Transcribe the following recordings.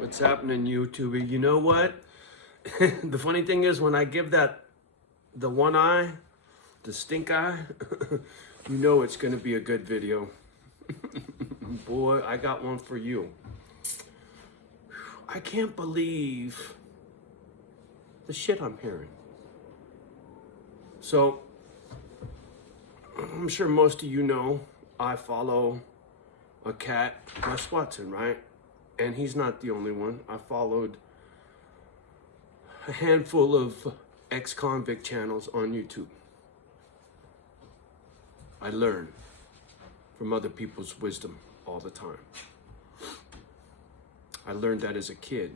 What's happening, YouTube? You know what? The funny thing is, when I give the one eye, the stink eye, you know it's going to be a good video. Boy, I got one for you. I can't believe the shit I'm hearing. So, I'm sure most of you know I follow a cat, Wes Watson, right? And he's not the only one. I followed a handful of ex-convict channels on YouTube. I learn from other people's wisdom all the time. I learned that as a kid.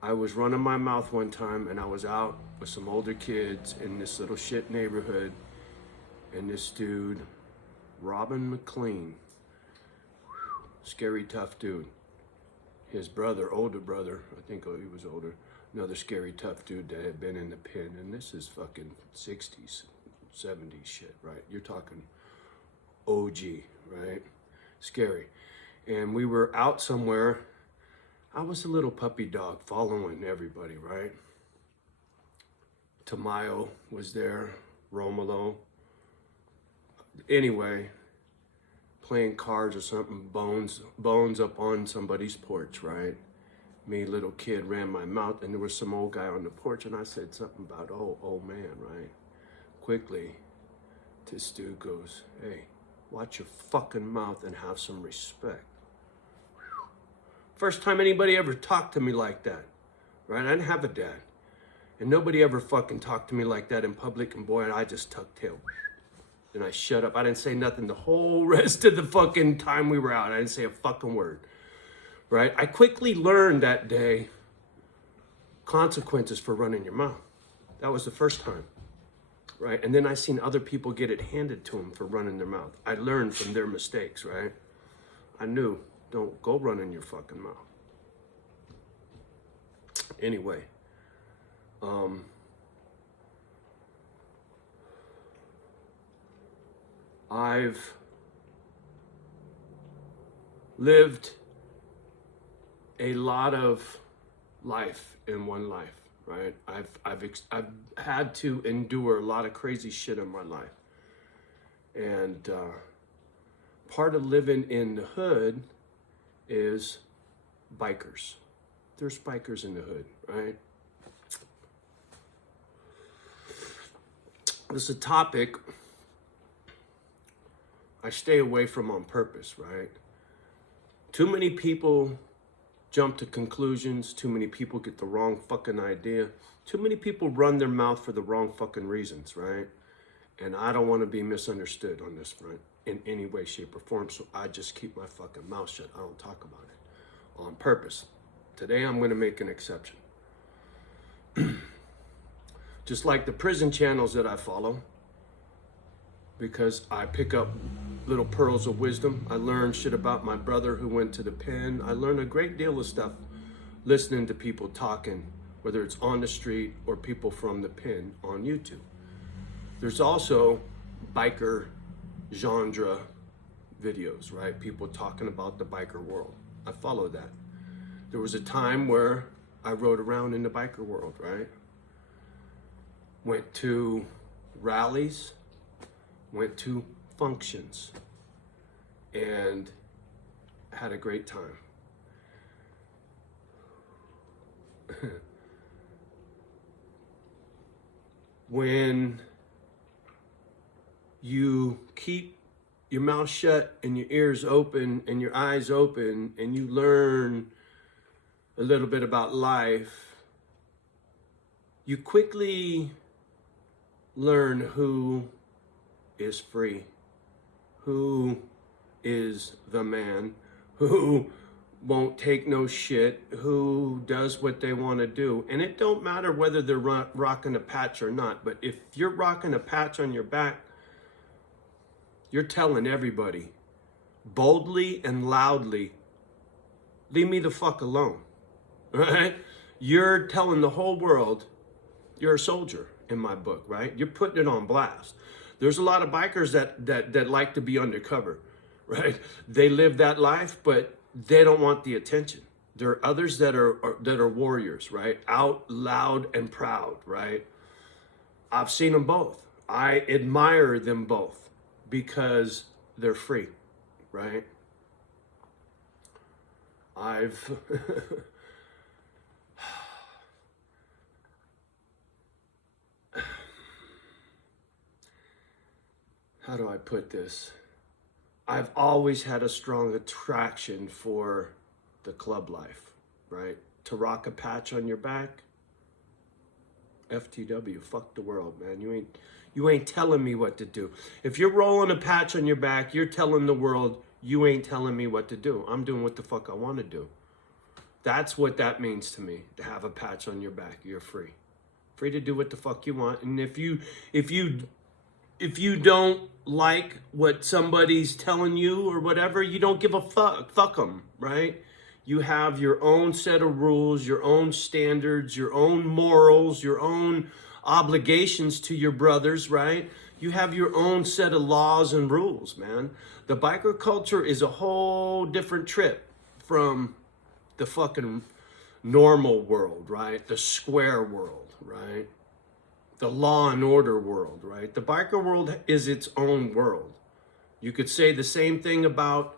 I was running my mouth one time and I was out with some older kids in this little shit neighborhood, and this dude, Robin McLean, scary tough dude. His brother, older brother, I think he was older, another scary tough dude that had been in the pen, and this is fucking 60s, 70s shit, right? You're talking OG, right? Scary. And we were out somewhere. I was a little puppy dog following everybody, right? Tamayo was there, Romulo. Anyway, playing cards or something, bones up on somebody's porch, right? Me, little kid, ran my mouth, and there was some old guy on the porch, and I said something about, oh, old man, right? Quickly, this dude goes, hey, watch your fucking mouth and have some respect. First time anybody ever talked to me like that, right? I didn't have a dad. And nobody ever fucking talked to me like that in public, and boy, I just tucked tail. And I shut up. I didn't say nothing the whole rest of the fucking time we were out. I didn't say a fucking word, right? I quickly learned that day consequences for running your mouth. That was the first time, right? And then I seen other people get it handed to them for running their mouth. I learned from their mistakes, right? I knew, don't go running your fucking mouth. Anyway, I've lived a lot of life in one life, right? I've had to endure a lot of crazy shit in my life. And part of living in the hood is bikers. There's bikers in the hood, right? This is a topic I stay away from on purpose, right? Too many people jump to conclusions. Too many people get the wrong fucking idea. Too many people run their mouth for the wrong fucking reasons, right? And I don't want to be misunderstood on this front in any way, shape, or form, so I just keep my fucking mouth shut. I don't talk about it on purpose. Today, I'm going to make an exception. Just like the prison channels that I follow, because I pick up little pearls of wisdom. I learned shit about my brother who went to the pen. I learned a great deal of stuff listening to people talking, whether it's on the street or people from the pen on YouTube. There's also biker genre videos, right? People talking about the biker world. I follow that. There was a time where I rode around in the biker world, right? Went to rallies, went to functions, and had a great time. When you keep your mouth shut and your ears open and your eyes open and you learn a little bit about life, you quickly learn who is free, who is the man, who won't take no shit, who does what they want to do. And it don't matter whether they're rocking a patch or not, but if you're rocking a patch on your back, you're telling everybody boldly and loudly, leave me the fuck alone, right? You're telling the whole world you're a soldier in my book, right? You're putting it on blast. There's a lot of bikers that like to be undercover, right? They live that life, but they don't want the attention. There are others that are warriors, right? Out loud and proud, right? I've seen them both. I admire them both because they're free, right? I've how do I put this? I've always had a strong attraction for the club life, right? To rock a patch on your back, FTW, fuck the world, man. You ain't telling me what to do. If you're rolling a patch on your back, you're telling the world you ain't telling me what to do. I'm doing what the fuck I want to do. That's what that means to me, to have a patch on your back. You're free. Free to do what the fuck you want. And if you don't like what somebody's telling you or whatever, you don't give a fuck. Fuck them, right? You have your own set of rules, your own standards, your own morals, your own obligations to your brothers, right? You have your own set of laws and rules, man. The biker culture is a whole different trip from the fucking normal world, right? The square world, right? The law and order world, right? The biker world is its own world. You could say the same thing about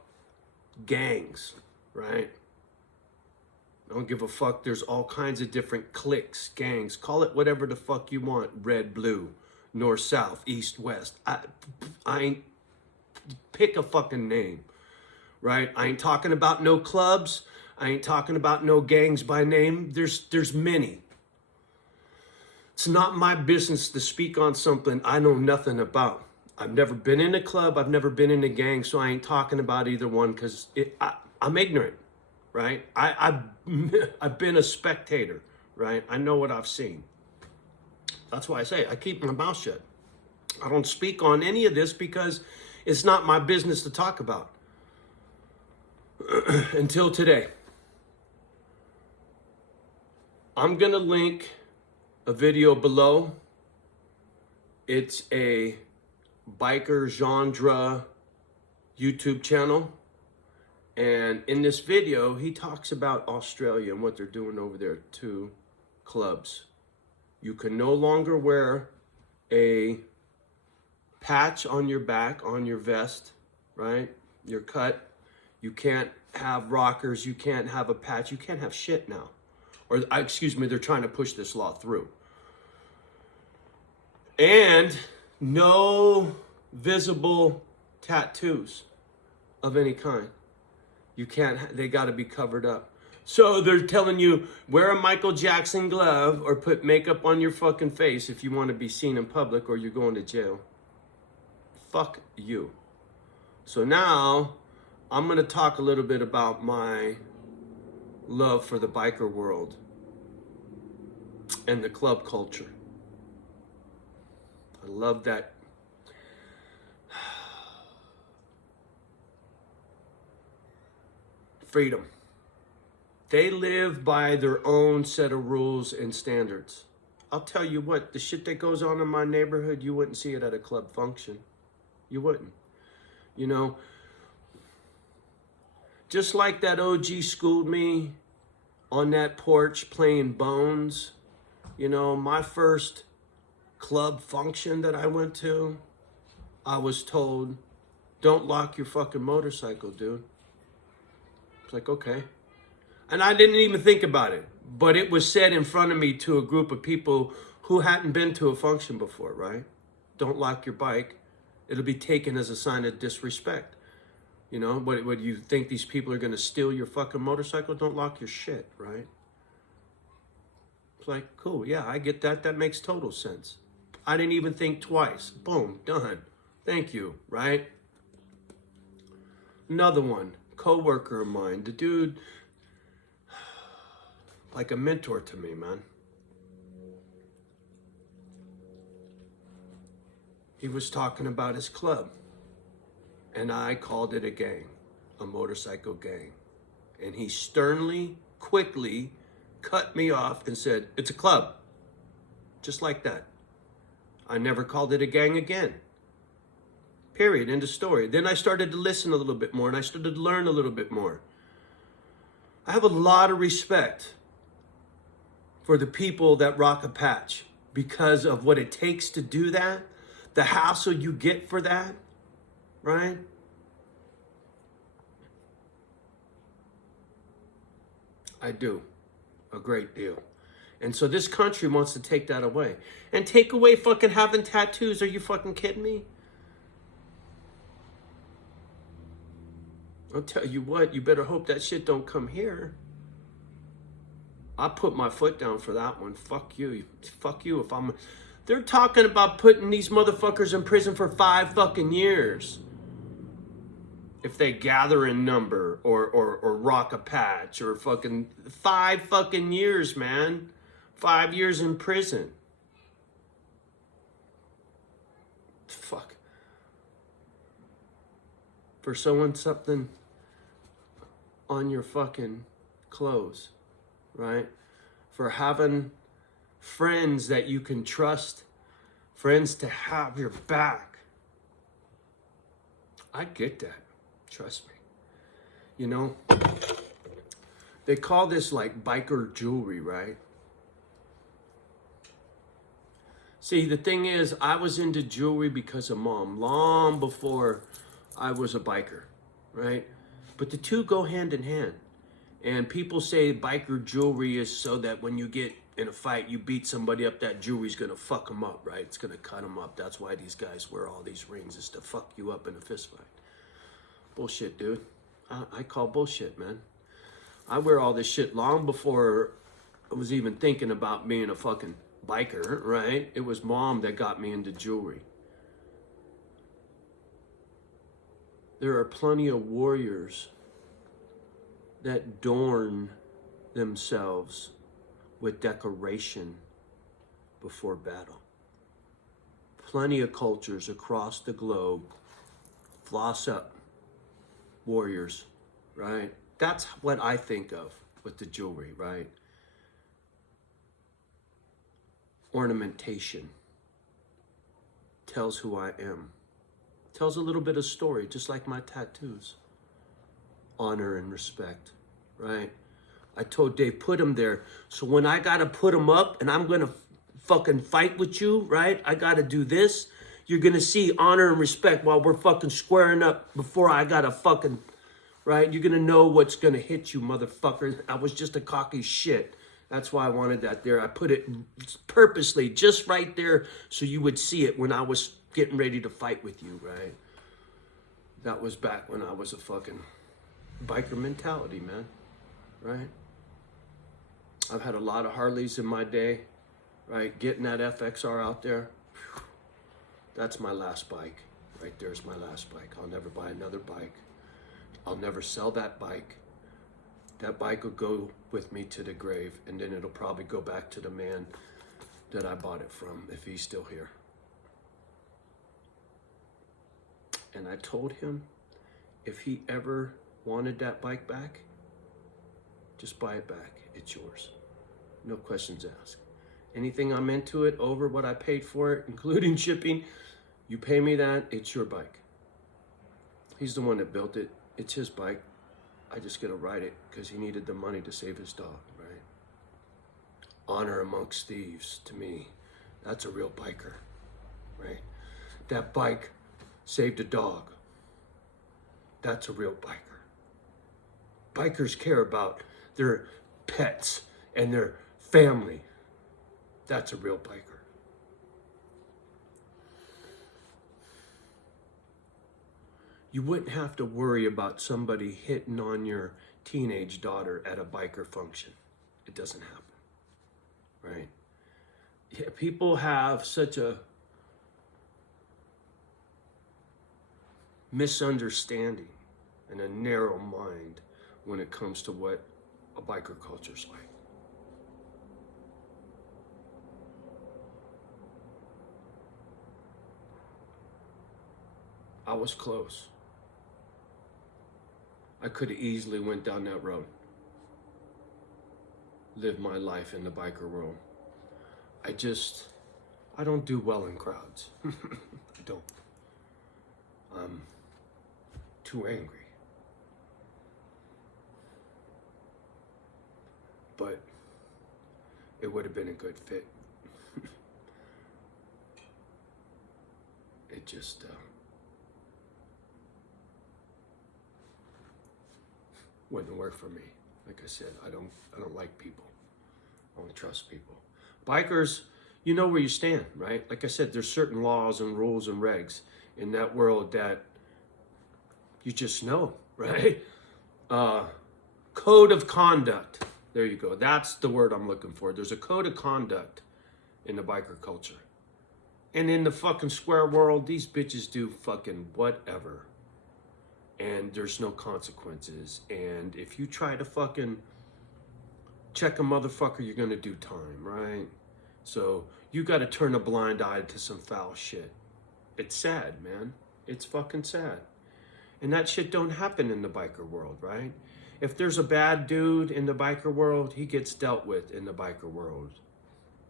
gangs, right? I don't give a fuck. There's all kinds of different cliques, gangs. Call it whatever the fuck you want. Red, blue, north, south, east, west. I ain't, pick a fucking name, right? I ain't talking about no clubs. I ain't talking about no gangs by name. There's many. It's not my business to speak on something I know nothing about. I've never been in a club. I've never been in a gang, so I ain't talking about either one because I'm ignorant, right? I've been a spectator, right? I know what I've seen. That's why I say I keep my mouth shut. I don't speak on any of this because it's not my business to talk about. Until today. I'm going to link a video below. It's a biker genre YouTube channel. And in this video, he talks about Australia and what they're doing over there to clubs. You can no longer wear a patch on your back, on your vest, right? Your cut. You can't have rockers. You can't have a patch. You can't have shit now. Or, excuse me, they're trying to push this law through. And no visible tattoos of any kind. You can't, they got to be covered up. So they're telling you, wear a Michael Jackson glove or put makeup on your fucking face if you want to be seen in public or you're going to jail. Fuck you. So now I'm going to talk a little bit about my love for the biker world and the club culture. I love that. Freedom. They live by their own set of rules and standards. I'll tell you what, the shit that goes on in my neighborhood, you wouldn't see it at a club function. You wouldn't. You know, just like that OG schooled me on that porch playing Bones, you know, my first club function that I went to, I was told, don't lock your fucking motorcycle, dude. It's like, okay. And I didn't even think about it, but it was said in front of me to a group of people who hadn't been to a function before, right? Don't lock your bike. It'll be taken as a sign of disrespect. You know, what you think these people are going to steal your fucking motorcycle? Don't lock your shit, right? It's like, cool, yeah, I get that. That makes total sense. I didn't even think twice. Boom, done. Thank you, right? Another one, coworker of mine. The dude, like a mentor to me, man. He was talking about his club. And I called it a gang, a motorcycle gang. And he sternly, quickly cut me off and said, it's a club. Just like that. I never called it a gang again. Period. End of story. Then I started to listen a little bit more and I started to learn a little bit more. I have a lot of respect for the people that rock a patch because of what it takes to do that, the hassle you get for that, right? I do, a great deal. And so this country wants to take that away. And take away fucking having tattoos. Are you fucking kidding me? I'll tell you what, you better hope that shit don't come here. I put my foot down for that one. Fuck you. Fuck you if I'm... They're talking about putting these motherfuckers in prison for 5 fucking years. If they gather in number or rock a patch or fucking 5 fucking years, man. 5 years in prison. Fuck. For sewing something on your fucking clothes, right? For having friends that you can trust, friends to have your back. I get that. Trust me. You know, they call this like biker jewelry, right? See, the thing is, I was into jewelry because of Mom, long before I was a biker, right? But the two go hand in hand. And people say biker jewelry is so that when you get in a fight, you beat somebody up, that jewelry's gonna fuck them up, right? It's gonna cut them up. That's why these guys wear all these rings, is to fuck you up in a fist fight. Bullshit, dude. I call bullshit, man. I wear all this shit long before I was even thinking about being a fucking biker, right? It was Mom that got me into jewelry. There are plenty of warriors that adorn themselves with decoration before battle. Plenty of cultures across the globe floss up warriors, right? That's what I think of with the jewelry, right? Ornamentation tells who I am. Tells a little bit of story, just like my tattoos. Honor and respect, right? I told Dave, put them there. So when I gotta put them up and I'm gonna fucking fight with you, right? I gotta do this. You're gonna see honor and respect while we're fucking squaring up before I gotta fucking, right? You're gonna know what's gonna hit you, motherfucker. I was just a cocky shit. That's why I wanted that there. I put it purposely just right there so you would see it when I was getting ready to fight with you, right? That was back when I was a fucking biker mentality, man, right? I've had a lot of Harleys in my day, right? Getting that FXR out there, whew, that's my last bike. Right there's my last bike. I'll never buy another bike. I'll never sell that bike. That bike will go with me to the grave, and then it'll probably go back to the man that I bought it from, if he's still here. And I told him, if he ever wanted that bike back, just buy it back. It's yours. No questions asked. Anything I'm into it over what I paid for it, including shipping, you pay me that, it's your bike. He's the one that built it. It's his bike. I just get to ride it because he needed the money to save his dog, right? Honor amongst thieves, to me, that's a real biker, right? That bike saved a dog. That's a real biker. Bikers care about their pets and their family. That's a real biker. You wouldn't have to worry about somebody hitting on your teenage daughter at a biker function. It doesn't happen, right? Yeah, people have such a misunderstanding and a narrow mind when it comes to what a biker culture's like. I was close. I could have easily went down that road. Lived my life in the biker world. I don't do well in crowds. I don't. Too angry. but it would have been a good fit. It just wouldn't work for me. Like I said, I don't like people. I don't trust people. Bikers, you know where you stand, right? Like I said, there's certain laws and rules and regs in that world that you just know, right? Code of conduct. There you go. That's the word I'm looking for. There's a code of conduct in the biker culture. And in the fucking square world, these bitches do fucking whatever. And there's no consequences. And if you try to fucking check a motherfucker, you're gonna do time, right? So you gotta turn a blind eye to some foul shit. It's sad, man. It's fucking sad. And that shit don't happen in the biker world, right? If there's a bad dude in the biker world, he gets dealt with in the biker world.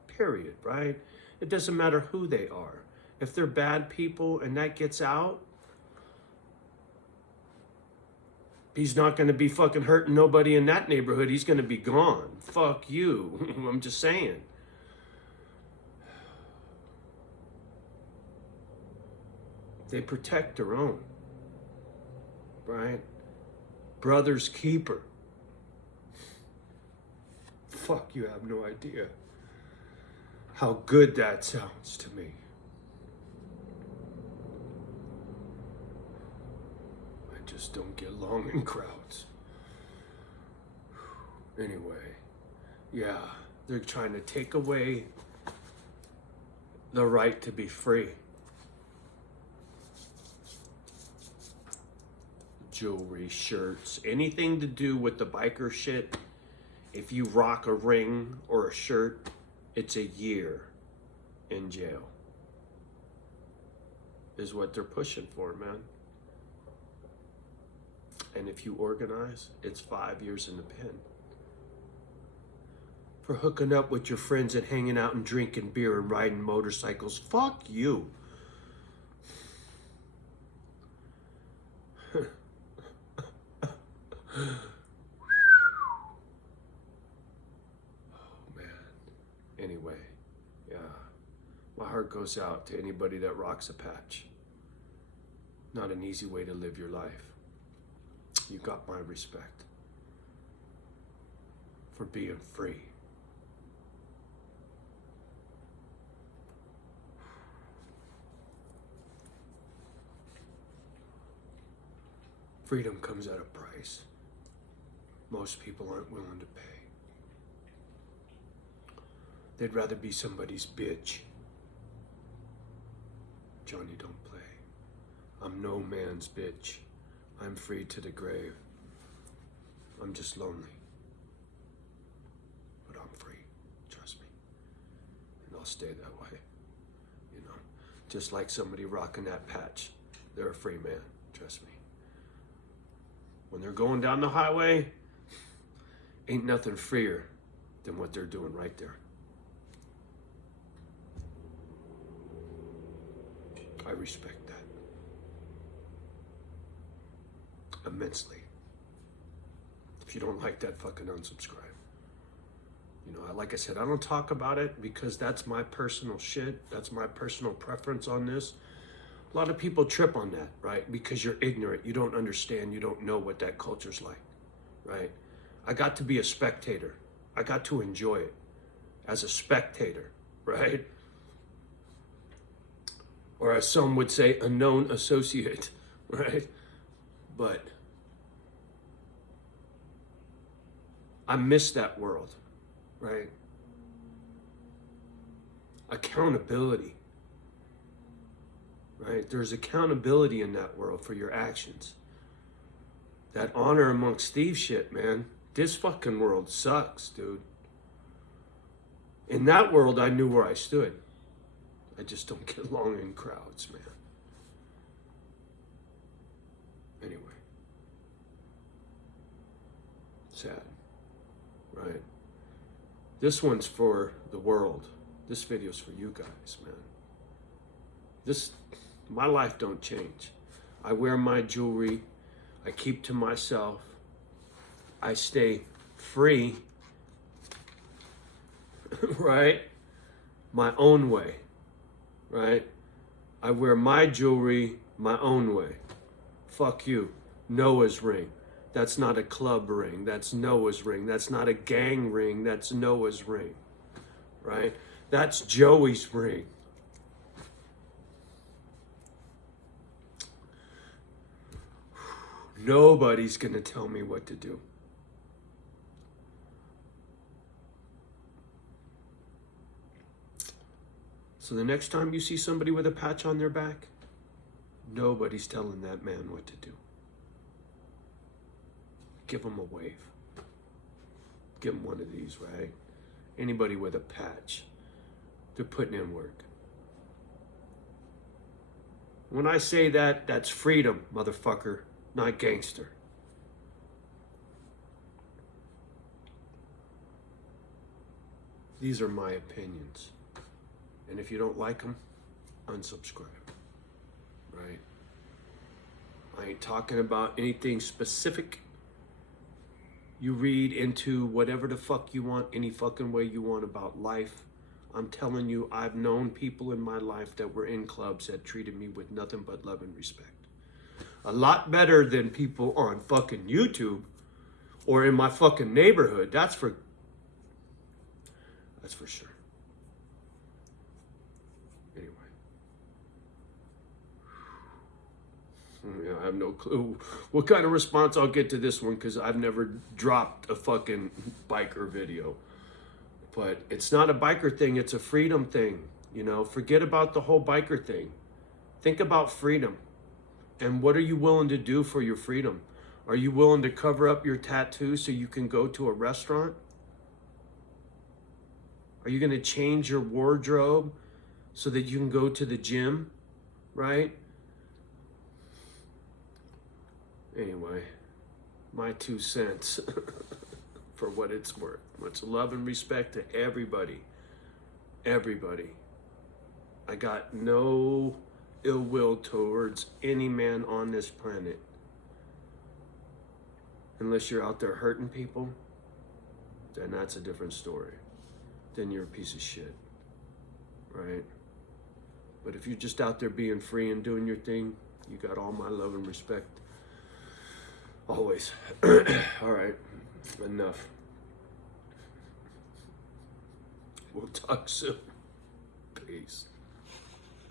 Period, right? It doesn't matter who they are. If they're bad people and that gets out, he's not going to be fucking hurting nobody in that neighborhood. He's going to be gone. Fuck you. I'm just saying. They protect their own, right? Brother's keeper. Fuck, you have no idea how good that sounds to me. I just don't get along in crowds. Anyway, yeah, they're trying to take away the right to be free. Jewelry, shirts, anything to do with the biker shit. If you rock a ring or a shirt, it's a year in jail. Is what they're pushing for, man. And if you organize, it's 5 years in the pen. For hooking up with your friends and hanging out and drinking beer and riding motorcycles, fuck you. Anyway, yeah, my heart goes out to anybody that rocks a patch. Not an easy way to live your life. You got my respect for being free. Freedom comes at a price most people aren't willing to pay. They'd rather be somebody's bitch. Johnny, don't play. I'm no man's bitch. I'm free to the grave. I'm just lonely. But I'm free. Trust me. And I'll stay that way. You know, just like somebody rocking that patch. They're a free man. Trust me. When they're going down the highway, ain't nothing freer than what they're doing right there. I respect that immensely. If you don't like that, fucking unsubscribe. You know, like I said, I don't talk about it because that's my personal shit. That's my personal preference on this. A lot of people trip on that, right? Because you're ignorant. You don't understand. You don't know what that culture's like, right? I got to be a spectator. I got to enjoy it as a spectator, right? Or as some would say, a known associate, right? But I miss that world, right? Accountability, right? There's accountability in that world for your actions. That honor amongst thieves shit, man. This fucking world sucks, dude. In that world, I knew where I stood. I just don't get along in crowds, man. Anyway. Sad, right? This one's for the world. This video's for you guys, man. My life don't change. I wear my jewelry. I keep to myself. I stay free right? My own way, right? I wear my jewelry my own way. Fuck you. Noah's ring. That's not a club ring. That's Noah's ring. That's not a gang ring. That's Noah's ring, right? That's Joey's ring. Nobody's going to tell me what to do. So the next time you see somebody with a patch on their back, nobody's telling that man what to do. Give him a wave. Give him one of these, right? Anybody with a patch, they're putting in work. When I say that, that's freedom, motherfucker, not gangster. These are my opinions. And if you don't like them, unsubscribe, right? I ain't talking about anything specific. You read into whatever the fuck you want, any fucking way you want about life. I'm telling you, I've known people in my life that were in clubs that treated me with nothing but love and respect. A lot better than people on fucking YouTube or in my fucking neighborhood. That's for sure. Anyway. I have no clue what kind of response I'll get to this one because I've never dropped a fucking biker video. But it's not a biker thing, it's a freedom thing. You know, forget about the whole biker thing. Think about freedom. And what are you willing to do for your freedom? Are you willing to cover up your tattoo so you can go to a restaurant? Are you going to change your wardrobe so that you can go to the gym, right? Anyway, my 2 cents for what it's worth. Much love and respect to everybody. Everybody. I got no ill will towards any man on this planet. Unless you're out there hurting people, then that's a different story. Then you're a piece of shit, right? But if you're just out there being free and doing your thing, you got all my love and respect. Always. All right, enough. We'll talk soon. Peace.